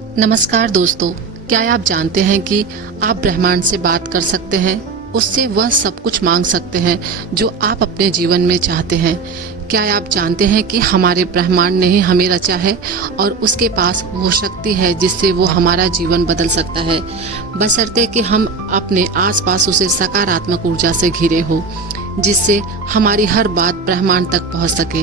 नमस्कार दोस्तों, क्या आप जानते हैं कि आप ब्रह्मांड से बात कर सकते हैं? उससे वह सब कुछ मांग सकते हैं जो आप अपने जीवन में चाहते हैं। क्या आप जानते हैं कि हमारे ब्रह्मांड ने ही हमें रचा है और उसके पास वो शक्ति है जिससे वो हमारा जीवन बदल सकता है, बशर्ते कि हम अपने आसपास उसे सकारात्मक ऊर्जा से घिरे हो, जिससे हमारी हर बात ब्रह्मांड तक पहुंच सके।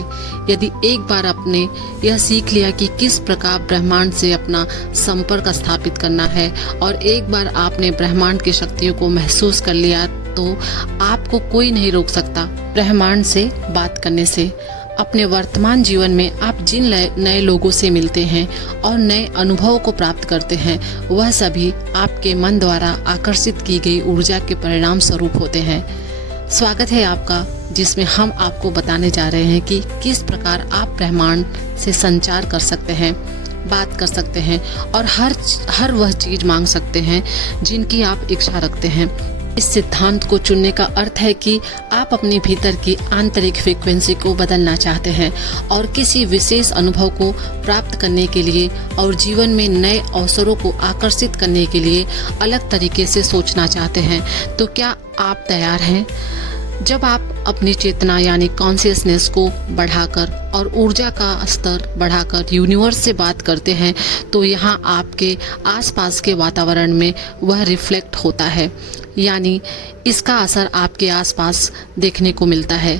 यदि एक बार आपने यह सीख लिया कि किस प्रकार ब्रह्मांड से अपना संपर्क स्थापित करना है और एक बार आपने ब्रह्मांड की शक्तियों को महसूस कर लिया, तो आपको कोई नहीं रोक सकता ब्रह्मांड से बात करने से। अपने वर्तमान जीवन में आप जिन नए लोगों से मिलते हैं और नए अनुभवों को प्राप्त करते हैं, वह सभी आपके मन द्वारा आकर्षित की गई ऊर्जा के परिणाम स्वरूप होते हैं। स्वागत है आपका, जिसमें हम आपको बताने जा रहे हैं कि किस प्रकार आप ब्रह्मांड से संचार कर सकते हैं, बात कर सकते हैं और हर वह चीज मांग सकते हैं जिनकी आप इच्छा रखते हैं। इस सिद्धांत को चुनने का अर्थ है कि आप अपने भीतर की आंतरिक फ्रीक्वेंसी को बदलना चाहते हैं और किसी विशेष अनुभव को प्राप्त करने के लिए और जीवन में नए अवसरों को आकर्षित करने के लिए अलग तरीके से सोचना चाहते हैं। तो क्या आप तैयार हैं? जब आप अपनी चेतना यानी कॉन्शियसनेस को बढ़ाकर और ऊर्जा का स्तर बढ़ाकर यूनिवर्स से बात करते हैं, तो यहाँ आपके आसपास के वातावरण में वह रिफ्लेक्ट होता है, यानी इसका असर आपके आसपास देखने को मिलता है।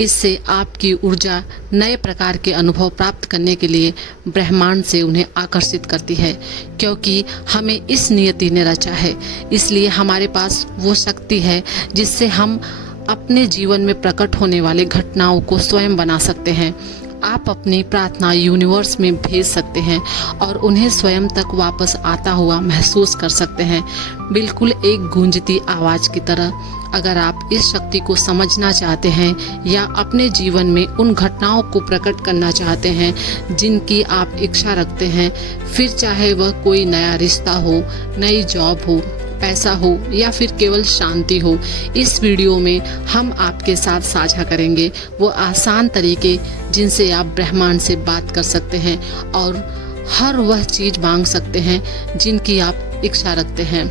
इससे आपकी ऊर्जा नए प्रकार के अनुभव प्राप्त करने के लिए ब्रह्मांड से उन्हें आकर्षित करती है, क्योंकि हमें इस नियति ने रचा है। इसलिए हमारे पास वो शक्ति है जिससे हम अपने जीवन में प्रकट होने वाले घटनाओं को स्वयं बना सकते हैं। आप अपनी प्रार्थना यूनिवर्स में भेज सकते हैं और उन्हें स्वयं तक वापस आता हुआ महसूस कर सकते हैं, बिल्कुल एक गूंजती आवाज की तरह। अगर आप इस शक्ति को समझना चाहते हैं या अपने जीवन में उन घटनाओं को प्रकट करना चाहते हैं जिनकी आप इच्छा रखते हैं, फिर चाहे वह कोई नया रिश्ता हो, नई जॉब हो, पैसा हो या फिर केवल शांति हो, इस वीडियो में हम आपके साथ साझा करेंगे वो आसान तरीके जिनसे आप ब्रह्मांड से बात कर सकते हैं और हर वह चीज मांग सकते हैं जिनकी आप इच्छा रखते हैं।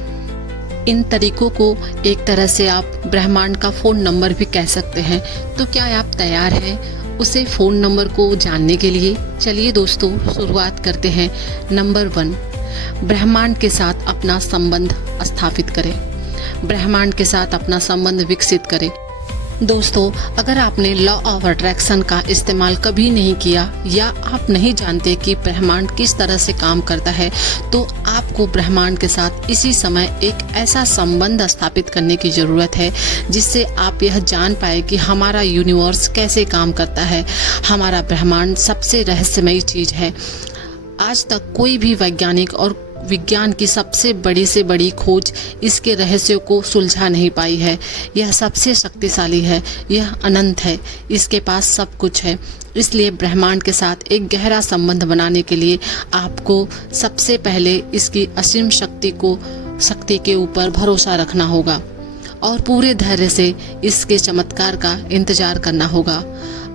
इन तरीकों को एक तरह से आप ब्रह्मांड का फ़ोन नंबर भी कह सकते हैं। तो क्या आप तैयार हैं उसे फ़ोन नंबर को जानने के लिए? चलिए दोस्तों, शुरुआत करते हैं। नंबर 1, ब्रह्मांड के साथ अपना संबंध स्थापित करें। ब्रह्मांड के साथ अपना संबंध विकसित करें। दोस्तों, अगर आपने लॉ ऑफ अट्रैक्शन का इस्तेमाल कभी नहीं किया या आप नहीं जानते कि ब्रह्मांड किस तरह से काम करता है, तो आपको ब्रह्मांड के साथ इसी समय एक ऐसा संबंध स्थापित करने की ज़रूरत है जिससे आप यह जान पाए कि हमारा यूनिवर्स कैसे काम करता है। हमारा ब्रह्मांड सबसे रहस्यमयी चीज़ है। आज तक कोई भी वैज्ञानिक और विज्ञान की सबसे बड़ी से बड़ी खोज इसके रहस्यों को सुलझा नहीं पाई है। यह सबसे शक्तिशाली है, यह अनंत है, इसके पास सब कुछ है। इसलिए ब्रह्मांड के साथ एक गहरा संबंध बनाने के लिए आपको सबसे पहले इसकी असीम शक्ति के ऊपर भरोसा रखना होगा और पूरे धैर्य से इसके चमत्कार का इंतजार करना होगा।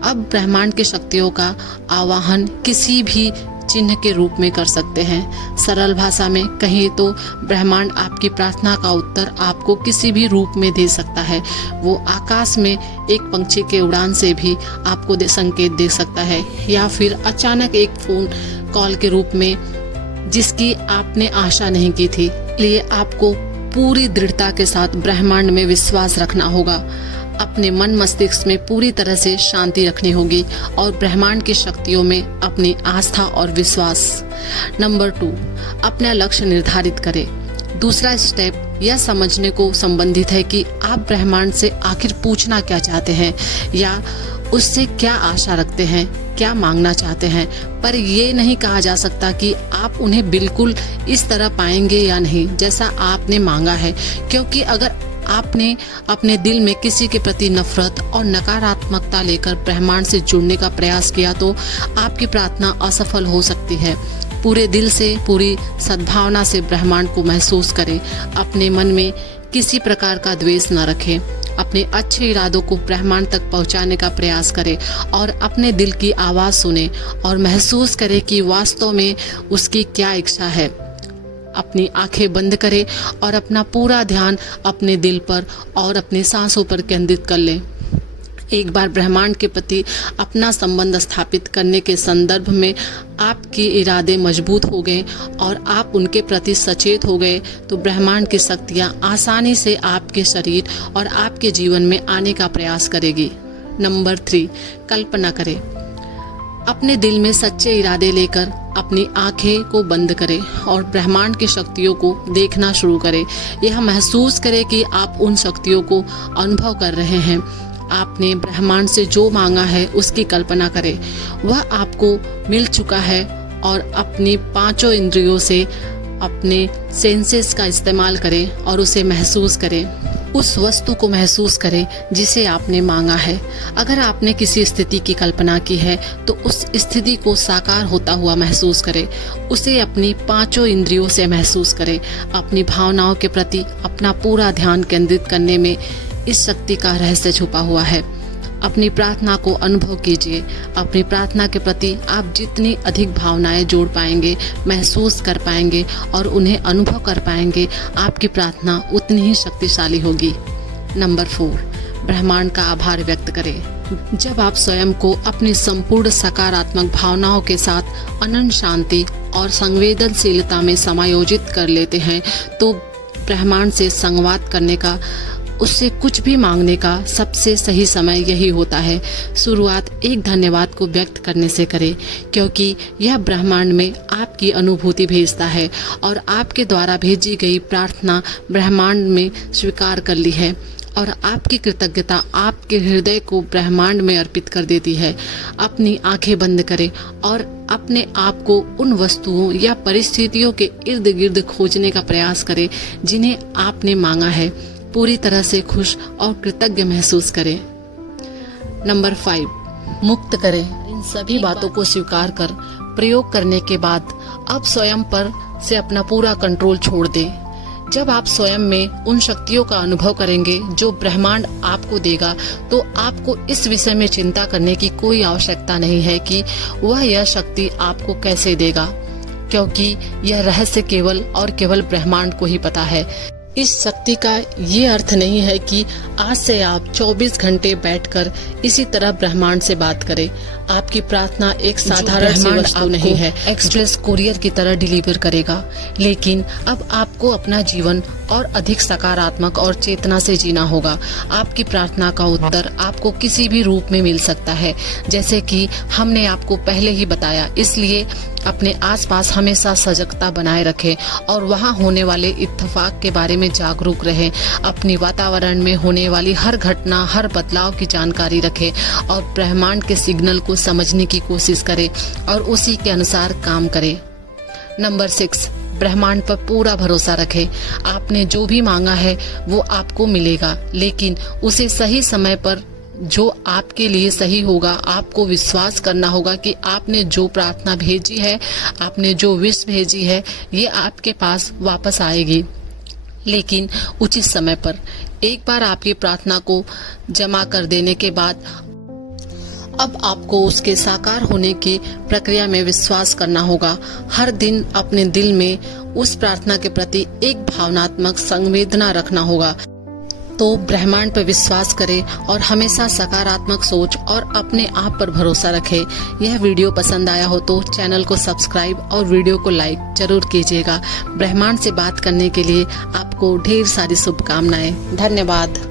अब ब्रह्मांड की शक्तियों का आवाहन किसी भी चिन्ह के रूप में कर सकते हैं। सरल भाषा में कहें तो ब्रह्मांड आपकी प्रार्थना का उत्तर आपको किसी भी रूप में दे सकता है। वो आकाश में एक पंछी के उड़ान से भी आपको संकेत दे सकता है, या फिर अचानक एक फोन कॉल के रूप में जिसकी आपने आशा नहीं की थी। इसलिए आपको पूरी दृढ़ता के साथ ब्रह्मांड में विश्वास रखना होगा। अपने मन मस्तिष्क में पूरी तरह से शांति रखनी होगी और ब्रह्मांड की शक्तियों में अपनी आस्था और विश्वास। नंबर 2, अपना लक्ष्य निर्धारित करें। दूसरा स्टेप यह समझने को संबंधित है कि आप ब्रह्मांड से आखिर पूछना क्या चाहते हैं या उससे क्या आशा रखते हैं, क्या मांगना चाहते हैं। पर यह नहीं कहा जा सकता कि आप उन्हें बिल्कुल इस तरह पाएंगे या नहीं जैसा आपने मांगा है, क्योंकि अगर आपने अपने दिल में किसी के प्रति नफरत और नकारात्मकता लेकर ब्रह्मांड से जुड़ने का प्रयास किया, तो आपकी प्रार्थना असफल हो सकती है। पूरे दिल से, पूरी सद्भावना से ब्रह्मांड को महसूस करें। अपने मन में किसी प्रकार का द्वेष न रखें अपने अच्छे इरादों को ब्रह्मांड तक पहुंचाने का प्रयास करें और अपने दिल की आवाज़ सुने और महसूस करें कि वास्तव में उसकी क्या इच्छा है। अपनी आंखें बंद करें और अपना पूरा ध्यान अपने दिल पर और अपनी सांसों पर केंद्रित कर लें। एक बार ब्रह्मांड के प्रति अपना संबंध स्थापित करने के संदर्भ में आपके इरादे मजबूत हो गए और आप उनके प्रति सचेत हो गए तो ब्रह्मांड की शक्तियाँ आसानी से आपके शरीर और आपके जीवन में आने का प्रयास करेगी। नंबर 3, कल्पना करें। अपने दिल में सच्चे इरादे लेकर अपनी आंखें को बंद करें और ब्रह्मांड की शक्तियों को देखना शुरू करें। यह महसूस करें कि आप उन शक्तियों को अनुभव कर रहे हैं। आपने ब्रह्मांड से जो मांगा है उसकी कल्पना करें, वह आपको मिल चुका है और अपनी 5 इंद्रियों से अपने सेंसेस का इस्तेमाल करें और उसे महसूस करें। उस वस्तु को महसूस करें जिसे आपने मांगा है। अगर आपने किसी स्थिति की कल्पना की है तो उस स्थिति को साकार होता हुआ महसूस करें। उसे अपनी 5 इंद्रियों से महसूस करें। अपनी भावनाओं के प्रति अपना पूरा ध्यान केंद्रित करने में इस शक्ति का रहस्य छुपा हुआ है। अपनी प्रार्थना को अनुभव कीजिए। अपनी प्रार्थना के प्रति आप जितनी अधिक भावनाएं जोड़ पाएंगे, महसूस कर पाएंगे और उन्हें अनुभव कर पाएंगे, आपकी प्रार्थना उतनी ही शक्तिशाली होगी। नंबर 4, ब्रह्मांड का आभार व्यक्त करें। जब आप स्वयं को अपनी संपूर्ण सकारात्मक भावनाओं के साथ अनंत शांति और संवेदनशीलता में समायोजित कर लेते हैं तो ब्रह्मांड से संवाद करने का, उससे कुछ भी मांगने का सबसे सही समय यही होता है। शुरुआत एक धन्यवाद को व्यक्त करने से करें, क्योंकि यह ब्रह्मांड में आपकी अनुभूति भेजता है और आपके द्वारा भेजी गई प्रार्थना ब्रह्मांड में स्वीकार कर ली है और आपकी कृतज्ञता आपके हृदय को ब्रह्मांड में अर्पित कर देती है। अपनी आंखें बंद करें और अपने आप को उन वस्तुओं या परिस्थितियों के इर्द गिर्द खोजने का प्रयास करें जिन्हें आपने मांगा है। पूरी तरह से खुश और कृतज्ञ महसूस करें। नंबर 5, मुक्त करें। इन सभी बातों को स्वीकार कर प्रयोग करने के बाद अब स्वयं पर से अपना पूरा कंट्रोल छोड़ दें। जब आप स्वयं में उन शक्तियों का अनुभव करेंगे जो ब्रह्मांड आपको देगा तो आपको इस विषय में चिंता करने की कोई आवश्यकता नहीं है कि वह यह शक्ति आपको कैसे देगा, क्योंकि यह रहस्य केवल और केवल ब्रह्मांड को ही पता है। इस शक्ति का ये अर्थ नहीं है कि आज से आप 24 घंटे बैठकर इसी तरह ब्रह्मांड से बात करें। आपकी प्रार्थना एक साधारण सी वस्तु नहीं है, एक्सप्रेस कुरियर की तरह डिलीवर करेगा। लेकिन अब आपको अपना जीवन और अधिक सकारात्मक और चेतना से जीना होगा। आपकी प्रार्थना का उत्तर आपको किसी भी रूप में मिल सकता है, जैसे कि हमने आपको पहले ही बताया। इसलिए अपने आसपास हमेशा सजगता बनाए रखें और वहां होने वाले इत्तेफाक के बारे में जागरूक रहें। अपनी वातावरण में होने वाली हर घटना, हर बदलाव की जानकारी रखें और ब्रह्मांड के सिग्नल को समझने की कोशिश करें और उसी के अनुसार काम करें। नंबर 6, ब्रह्मांड पर पूरा भरोसा रखें। आपने जो भी मांगा है वो आपको मिलेगा, लेकिन उसे सही समय पर जो आपके लिए सही होगा। आपको विश्वास करना होगा कि आपने जो प्रार्थना भेजी है, आपने जो विश भेजी है, ये आपके पास वापस आएगी, लेकिन उचित समय पर। एक बार आपकी प्रार्थना को जमा कर देने के बाद अब आपको उसके साकार होने की प्रक्रिया में विश्वास करना होगा। हर दिन अपने दिल में उस प्रार्थना के प्रति एक भावनात्मक संवेदना रखना होगा। तो ब्रह्मांड पर विश्वास करें और हमेशा सकारात्मक सोच और अपने आप पर भरोसा रखें। यह वीडियो पसंद आया हो तो चैनल को सब्सक्राइब और वीडियो को लाइक जरूर कीजिएगा। ब्रह्मांड से बात करने के लिए आपको ढेर सारी शुभकामनाएं। धन्यवाद।